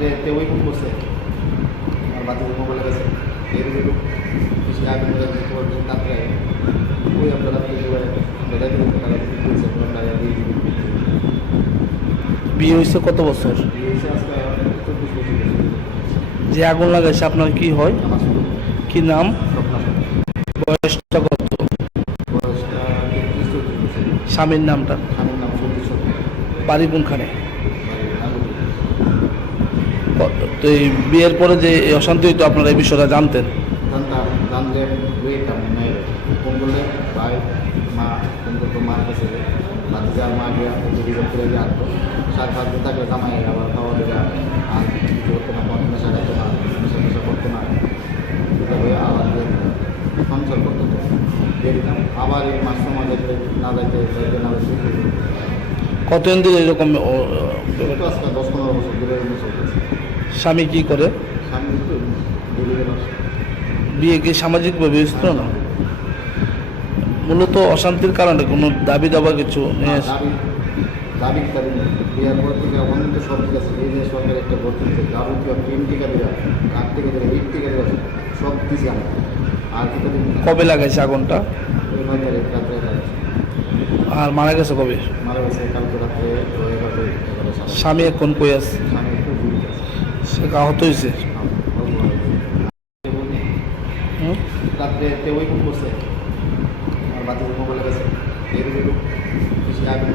রাত্রে ওই ফোন করছে আমার বাচ্চাদের মোবাইলে গেছে এইগুলো কিছু আগুন রাত্রে ওই আমরা রাত্রে আমরা দেখে তারা বলছে আমরা দিয়ে দিবি বিয়ে হয়েছে কত বছর? আজকে 24 বছর যে আগুন লাগাইছে আপনার কি হয়? আমার শুধু কি নাম? স্বপ্ন বয়সটা কত? বয়সটা 33-34 বছর। স্বামীর নামটা? স্বামীর নাম সত্যি সত্যি বাড়ি কোনখানে? তো এই বিয়ের পরে যে এই অশান্তি হইতো আপনারা এই বিষয়টা জানতেন? জানলে বুঝতাম মেয়ের ফোন করলে ভাই মা ফোন করতো মার কাছে বাচ্চা যার মা গিয়ে রিজার্ভ করে দিয়ে আসতো 7-8 দিন থাকলে কামাই আবার খাওয়া দেওয়া আর কিছু করতো না নেশা খাইতো না নেশা করতো না এভাবে আবার সংসার করতো তো দিয়ে দিতাম আবার এই মাস সময় যাইতে না যাইতে না যাইতে কতদিন ধরে এরকম তো আজকে 10-15 বছর ধরে চলতেছে। স্বামী কি করে? স্বামী তো দূরে বিয়ে কি সামাজিকভাবে বিবেচিত না? মূলত অশান্তির কারণে কোনো দাবি দাবা কিছু নিয়ে দাবি দাবি নেই বিয়ার পর থেকে অন্য তো সব ঠিক আছে এই যে সরকার একটা ভর্তি দিচ্ছে যাবতীয় টিম টিকা দেওয়া কাঠ থেকে দেওয়া ইট টিকা দেওয়া সব দিচ্ছে আমরা আর কি কবে লাগাইছে আগুনটা? ওই 9 তারিখ রাত্রে আর মারা গেছে কবে? মারা গেছে কালকে রাত্রে 11:30 স্বামী এখন কই আছে? স্বামী একটু জীবিত আছে সে আহত হয়েছে? রাত্রে ওই ফোন করছে আমার বাচ্চাদের মোবাইলে গেছে এইগুলো কিছু আগুন